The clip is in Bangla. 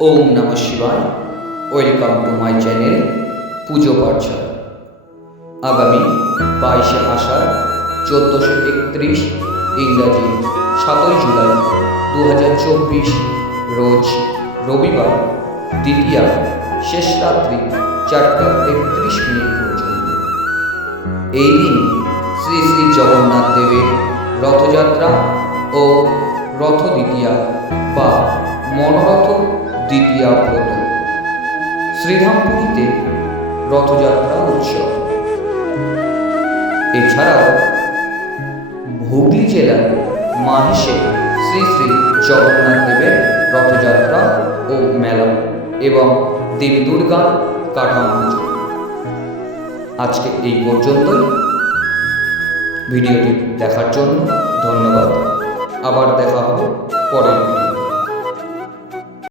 ওম নমঃ শিবায়। ওয়েলকাম টু মাই চ্যানেল পুজো পাঠশালা। আগামী 22শে আষাঢ় 1431 ইংরাজি 7ই জুলাই 2024 রোজ রবিবার দ্বিতীয়া শেষ রাত্রি 4:33 পর্যন্ত। এই দিন শ্রী শ্রী জগন্নাথ দেবের রথযাত্রা ও রথ দ্বিতীয়া বা মনরথ দ্বিতীয়া ব্রত, শ্রীধামপুরীতে রথযাত্রা উৎসব। এছাড়াও হুগলি জেলার মাহেশে শ্রী শ্রী জগন্নাথ দেবের রথযাত্রা ও মেলা এবং দেবী দুর্গার কাঠামো পুজো। আজকে এই পর্যন্তই। ভিডিওটি দেখার জন্য ধন্যবাদ। আবার দেখা হবে পরের ভিডিও।